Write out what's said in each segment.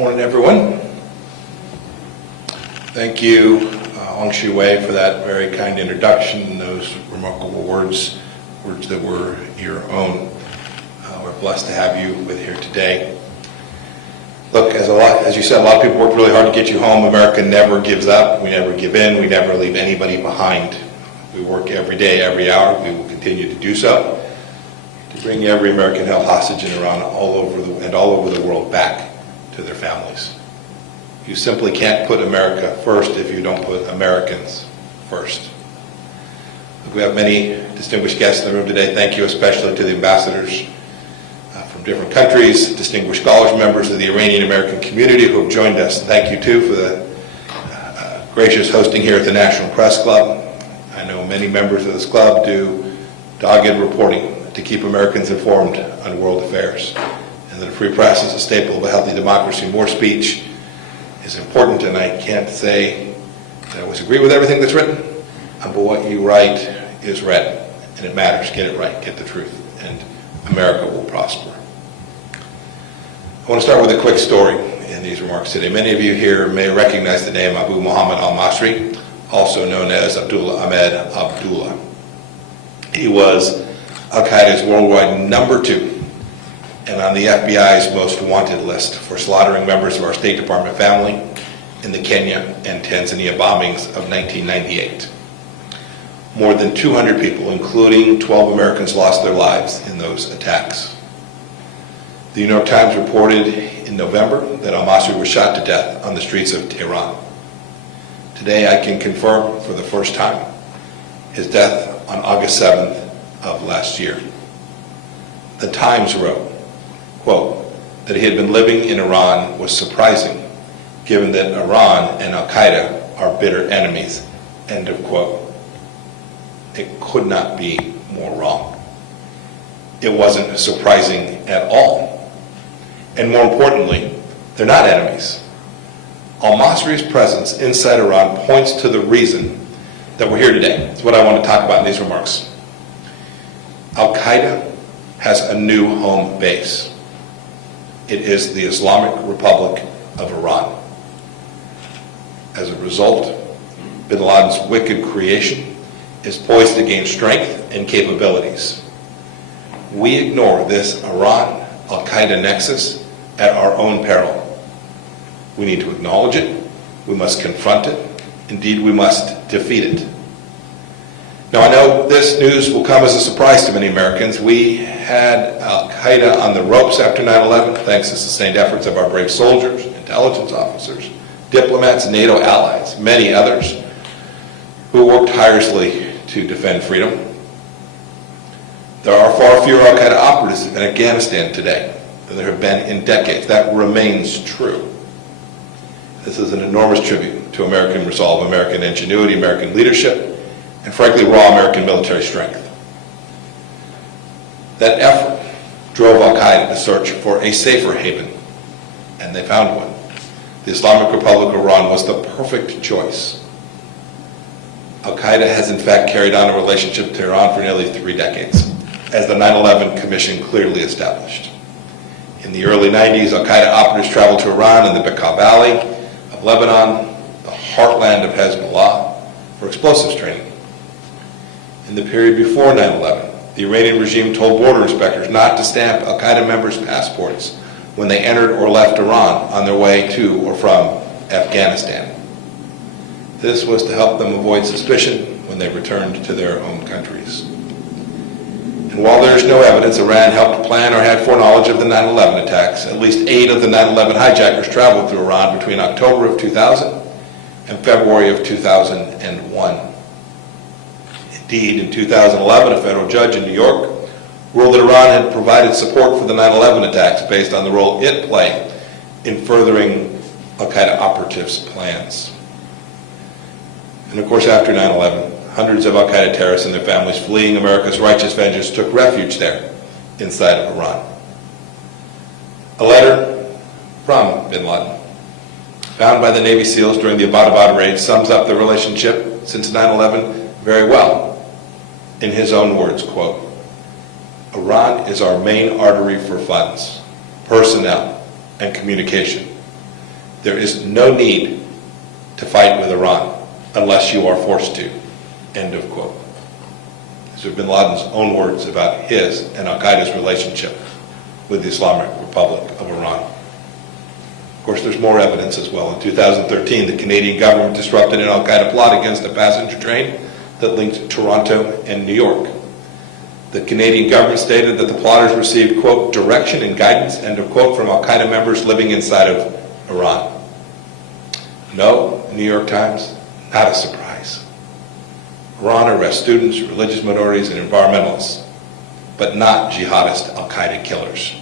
Morning, everyone. Thank you, Hong Shi Wei, for that very kind introduction and those remarkable words that were your own. We're blessed to have you with here today. Look, as you said, a lot of people worked really hard to get you home. America never gives up. We never give in. We never leave anybody behind. We work every day, every hour. We will continue to do so to bring every American held hostage in Iran all over the world back to their families. You simply can't put America first if you don't put Americans first. Look, we have many distinguished guests in the room today. Thank you especially to the ambassadors from different countries, distinguished scholars, members of the Iranian-American community who have joined us. Thank you too for the gracious hosting here at the National Press Club. I know many members of this club do dogged reporting to keep Americans informed on world affairs, and that a free press is a staple of a healthy democracy. More speech is important, and I can't say that I always agree with everything that's written, but what you write is read, and it matters. Get it right, get the truth, and America will prosper. I want to start with a quick story in these remarks today. Many of you here may recognize the name Abu Muhammad al-Masri, also known as Abdullah Ahmed Abdullah. He was Al-Qaeda's worldwide #2 and on the FBI's most wanted list for slaughtering members of our State Department family in the Kenya and Tanzania bombings of 1998. More than 200 people, including 12 Americans, lost their lives in those attacks. The New York Times reported in November that al-Masri was shot to death on the streets of Tehran. Today I can confirm for the first time his death on August 7th of last year. The Times wrote, quote, that he had been living in Iran was surprising, given that Iran and Al-Qaeda are bitter enemies, end of quote. It could not be more wrong. It wasn't surprising at all. And more importantly, they're not enemies. Al-Masri's presence inside Iran points to the reason that we're here today. It's what I want to talk about in these remarks. Al-Qaeda has a new home base. It is the Islamic Republic of Iran. As a result, bin Laden's wicked creation is poised to gain strength and capabilities. We ignore this Iran-Al-Qaeda nexus at our own peril. We need to acknowledge it, we must confront it, indeed we must defeat it. Now I know this news will come as a surprise to many Americans. We had Al-Qaeda on the ropes after 9/11, thanks to sustained efforts of our brave soldiers, intelligence officers, diplomats, NATO allies, many others who worked tirelessly to defend freedom. There are far fewer Al-Qaeda operatives in Afghanistan today than there have been in decades. That remains true. This is an enormous tribute to American resolve, American ingenuity, American leadership, and frankly, raw American military strength. That effort drove Al-Qaeda to search for a safer haven, and they found one. The Islamic Republic of Iran was the perfect choice. Al-Qaeda has in fact carried on a relationship to Iran for nearly 3 decades, as the 9/11 Commission clearly established. In the early 90s, Al-Qaeda operatives traveled to Iran in the Bekaa Valley of Lebanon, the heartland of Hezbollah, for explosives training. In the period before 9/11, the Iranian regime told border inspectors not to stamp Al-Qaeda members' passports when they entered or left Iran on their way to or from Afghanistan. This was to help them avoid suspicion when they returned to their own countries. And while there is no evidence Iran helped plan or had foreknowledge of the 9/11 attacks, at least 8 of the 9/11 hijackers traveled through Iran between October of 2000 and February of 2001. Indeed, in 2011, a federal judge in New York ruled that Iran had provided support for the 9/11 attacks based on the role it played in furthering Al-Qaeda operatives' plans. And of course, after 9/11, hundreds of Al-Qaeda terrorists and their families fleeing America's righteous vengeance took refuge there, inside of Iran. A letter from bin Laden, found by the Navy SEALs during the Abbottabad raid, sums up the relationship since 9/11 very well. In his own words, quote, Iran is our main artery for funds, personnel, and communication. There is no need to fight with Iran unless you are forced to. End of quote. These are bin Laden's own words about his and Al-Qaeda's relationship with the Islamic Republic of Iran. Of course, there's more evidence as well. In 2013, the Canadian government disrupted an Al-Qaeda plot against a passenger train that linked Toronto and New York. The Canadian government stated that the plotters received, quote, direction and guidance, end of quote, from Al-Qaeda members living inside of Iran. No, New York Times, not a surprise. Iran arrests students, religious minorities, and environmentalists, but not jihadist Al-Qaeda killers.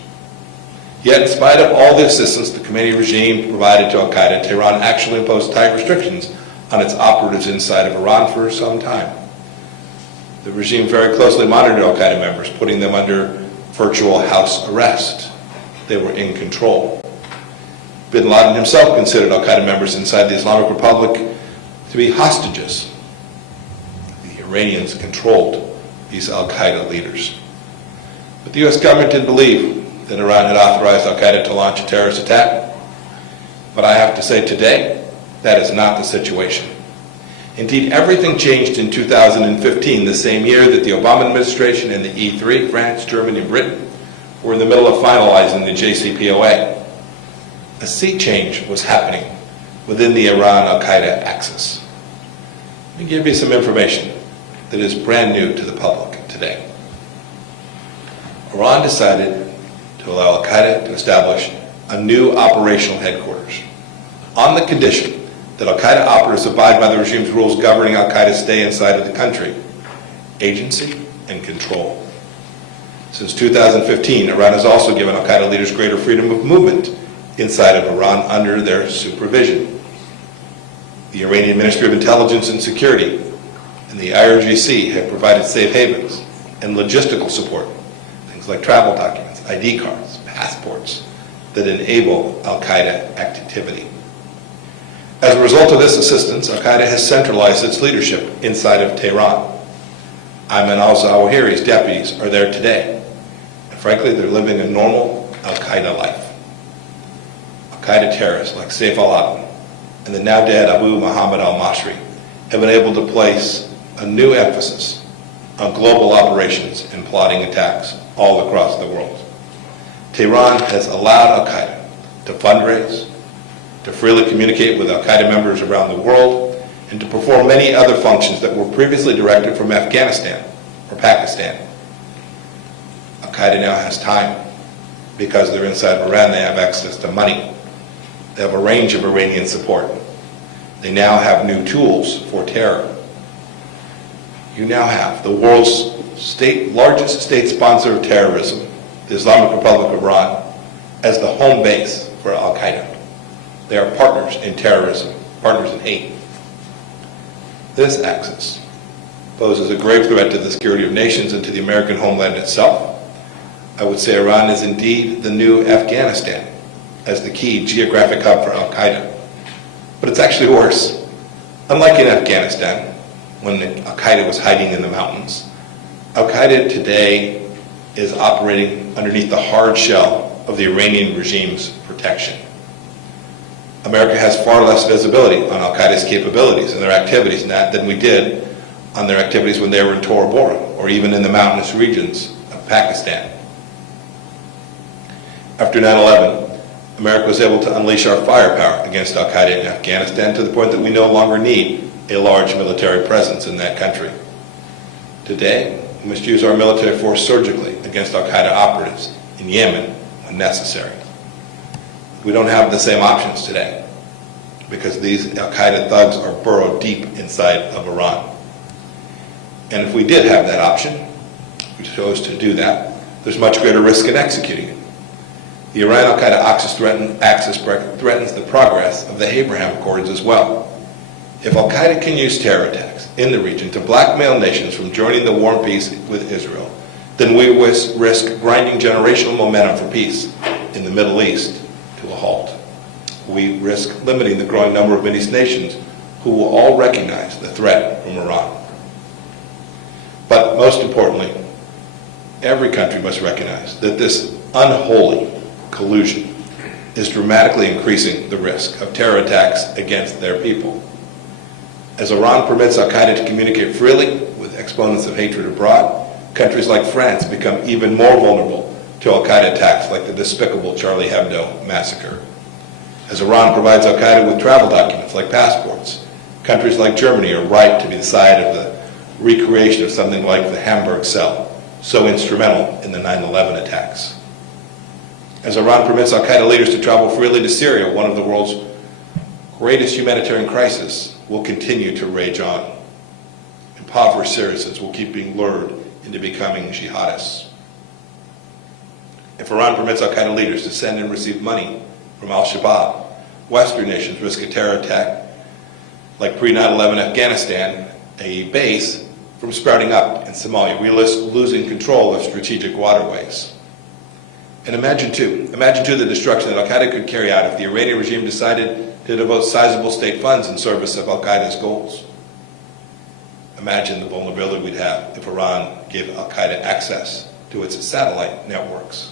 Yet, in spite of all the assistance the Khomeini regime provided to Al-Qaeda, Tehran actually imposed tight restrictions on its operatives inside of Iran for some time. The regime very closely monitored Al-Qaeda members, putting them under virtual house arrest. They were in control. Bin Laden himself considered Al-Qaeda members inside the Islamic Republic to be hostages. The Iranians controlled these Al-Qaeda leaders. But the U.S. government didn't believe that Iran had authorized Al-Qaeda to launch a terrorist attack. But I have to say today, that is not the situation. Indeed, everything changed in 2015, the same year that the Obama administration and the E3, France, Germany, and Britain, were in the middle of finalizing the JCPOA. A sea change was happening within the Iran-Al-Qaeda axis. Let me give you some information that is brand new to the public today. Iran decided to allow Al-Qaeda to establish a new operational headquarters on the condition that Al-Qaeda operatives abide by the regime's rules governing Al-Qaeda's stay inside of the country, agency, and control. Since 2015, Iran has also given Al-Qaeda leaders greater freedom of movement inside of Iran under their supervision. The Iranian Ministry of Intelligence and Security and the IRGC have provided safe havens and logistical support, things like travel documents, ID cards, passports, that enable Al-Qaeda activity. As a result of this assistance, Al-Qaeda has centralized its leadership inside of Tehran. Ayman al-Zawahiri's deputies are there today. And frankly, they're living a normal Al-Qaeda life. Al-Qaeda terrorists like Saif al-Adnan and the now dead Abu Muhammad al-Mashri have been able to place a new emphasis on global operations and plotting attacks all across the world. Tehran has allowed Al-Qaeda to fundraise, to freely communicate with Al-Qaeda members around the world, and to perform many other functions that were previously directed from Afghanistan or Pakistan. Al-Qaeda now has time. Because they're inside Iran, they have access to money. They have a range of Iranian support. They now have new tools for terror. You now have the world's largest state sponsor of terrorism, the Islamic Republic of Iran, as the home base for Al-Qaeda. They are partners in terrorism, partners in hate. This axis poses a grave threat to the security of nations and to the American homeland itself. I would say Iran is indeed the new Afghanistan as the key geographic hub for Al-Qaeda. But it's actually worse. Unlike in Afghanistan, when Al-Qaeda was hiding in the mountains, Al-Qaeda today is operating underneath the hard shell of the Iranian regime's protection. America has far less visibility on Al-Qaeda's capabilities and their activities than we did on their activities when they were in Tora Bora or even in the mountainous regions of Pakistan. After 9/11, America was able to unleash our firepower against Al-Qaeda in Afghanistan to the point that we no longer need a large military presence in that country. Today, we must use our military force surgically against Al-Qaeda operatives in Yemen when necessary. We don't have the same options today because these Al-Qaeda thugs are burrowed deep inside of Iran. And if we did have that option, we chose to do that, there's much greater risk in executing it. The Iran-Al-Qaeda axis threatens the progress of the Abraham Accords as well. If Al-Qaeda can use terror attacks in the region to blackmail nations from joining the war and peace with Israel, then we risk grinding generational momentum for peace in the Middle East to a halt. We risk limiting the growing number of Middle East nations who will all recognize the threat from Iran. But most importantly, every country must recognize that this unholy collusion is dramatically increasing the risk of terror attacks against their people. As Iran permits Al-Qaeda to communicate freely with exponents of hatred abroad, countries like France become even more vulnerable to Al-Qaeda attacks like the despicable Charlie Hebdo massacre. As Iran provides Al-Qaeda with travel documents like passports, countries like Germany are ripe to be the side of the recreation of something like the Hamburg cell, so instrumental in the 9/11 attacks. As Iran permits Al-Qaeda leaders to travel freely to Syria, one of the world's greatest humanitarian crises will continue to rage on. Impoverished Syrians will keep being lured into becoming jihadists. If Iran permits Al-Qaeda leaders to send and receive money from Al-Shabaab, Western nations risk a terror attack like pre-9/11 Afghanistan, a base from sprouting up in Somalia. We risk losing control of strategic waterways. And imagine too the destruction that Al-Qaeda could carry out if the Iranian regime decided to devote sizable state funds in service of Al-Qaeda's goals. Imagine the vulnerability we'd have if Iran gave Al-Qaeda access to its satellite networks.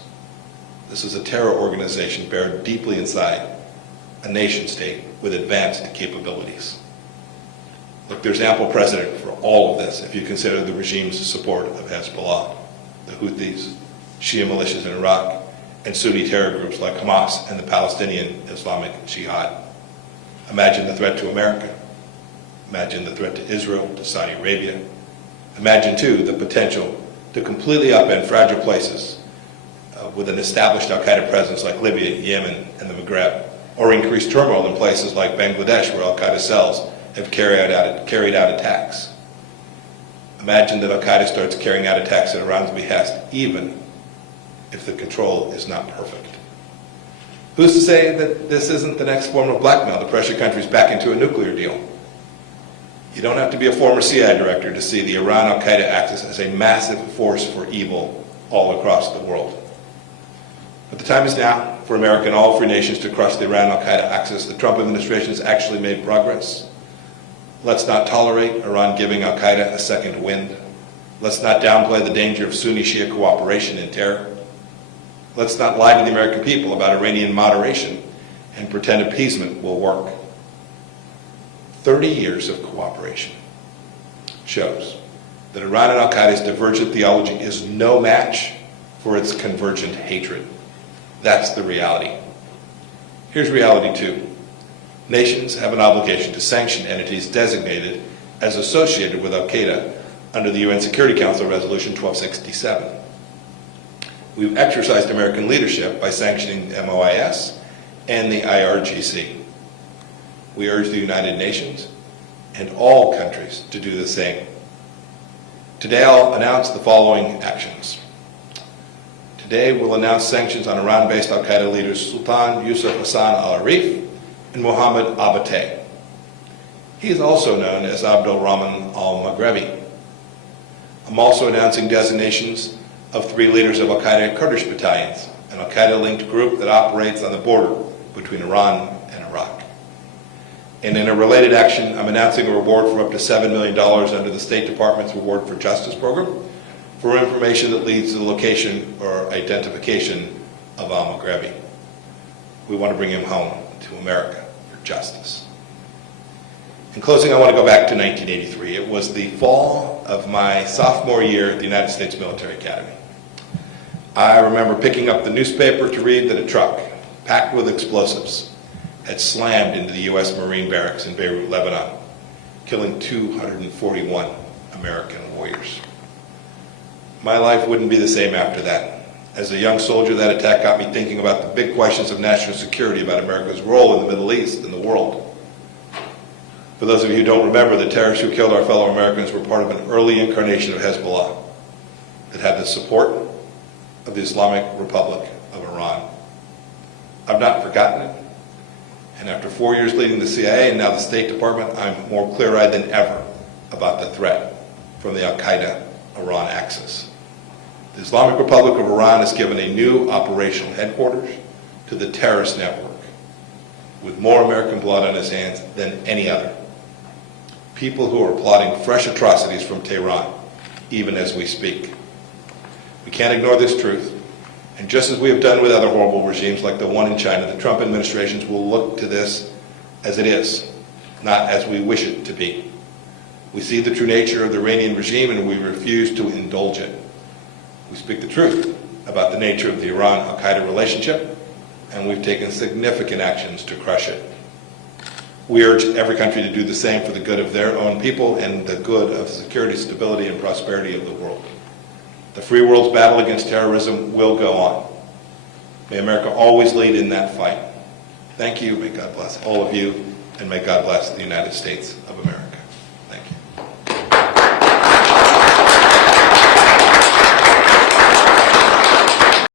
This is a terror organization buried deeply inside a nation state with advanced capabilities. Look, there's ample precedent for all of this if you consider the regime's support of Hezbollah, the Houthis, Shia militias in Iraq, and Sunni terror groups like Hamas and the Palestinian Islamic Jihad. Imagine the threat to America. Imagine the threat to Israel, to Saudi Arabia. Imagine, too, the potential to completely upend fragile places with an established Al-Qaeda presence like Libya, Yemen, and the Maghreb, or increased turmoil in places like Bangladesh where Al-Qaeda cells have carried out attacks. Imagine that Al-Qaeda starts carrying out attacks at Iran's behest, even if the control is not perfect. Who's to say that this isn't the next form of blackmail to pressure countries back into a nuclear deal? You don't have to be a former CIA director to see the Iran-Al-Qaeda axis as a massive force for evil all across the world. But the time is now for America and all free nations to crush the Iran-Al-Qaeda axis. The Trump administration has actually made progress. Let's not tolerate Iran giving Al-Qaeda a second wind. Let's not downplay the danger of Sunni-Shia cooperation in terror. Let's not lie to the American people about Iranian moderation and pretend appeasement will work. 30 years of cooperation shows that Iran and Al-Qaeda's divergent theology is no match for its convergent hatred. That's the reality. Here's reality two. Nations have an obligation to sanction entities designated as associated with Al-Qaeda under the UN Security Council Resolution 1267. We've exercised American leadership by sanctioning the MOIS and the IRGC. We urge the United Nations and all countries to do the same. Today I'll announce the following actions. Today we'll announce sanctions on Iran-based Al-Qaeda leaders Sultan Yusuf Hassan al-Arif and Mohammed Abateh. He is also known as Abdul Rahman al-Maghrebi. I'm also announcing designations of 3 leaders of Al-Qaeda Kurdish battalions, an Al-Qaeda-linked group that operates on the border between Iran and Iraq. And in a related action, I'm announcing a reward for up to $7 million under the State Department's Reward for Justice program for information that leads to the location or identification of al-Maghrebi. We want to bring him home to America for justice. In closing, I want to go back to 1983. It was the fall of my sophomore year at the United States Military Academy. I remember picking up the newspaper to read that a truck packed with explosives had slammed into the U.S. Marine barracks in Beirut, Lebanon, killing 241 American warriors. My life wouldn't be the same after that. As a young soldier, that attack got me thinking about the big questions of national security, about America's role in the Middle East and the world. For those of you who don't remember, the terrorists who killed our fellow Americans were part of an early incarnation of Hezbollah that had the support of the Islamic Republic of Iran. I've not forgotten it. And after 4 years leading the CIA and now the State Department, I'm more clear-eyed than ever about the threat from the Al-Qaeda-Iran axis. The Islamic Republic of Iran has given a new operational headquarters to the terrorist network, with more American blood on its hands than any other. People who are plotting fresh atrocities from Tehran, even as we speak. We can't ignore this truth. And just as we have done with other horrible regimes like the one in China, the Trump administrations will look to this as it is, not as we wish it to be. We see the true nature of the Iranian regime and we refuse to indulge it. We speak the truth about the nature of the Iran-Al-Qaeda relationship, and we've taken significant actions to crush it. We urge every country to do the same for the good of their own people and the good of security, stability, and prosperity of the world. The free world's battle against terrorism will go on. May America always lead in that fight. Thank you. May God bless all of you, and may God bless the United States of America.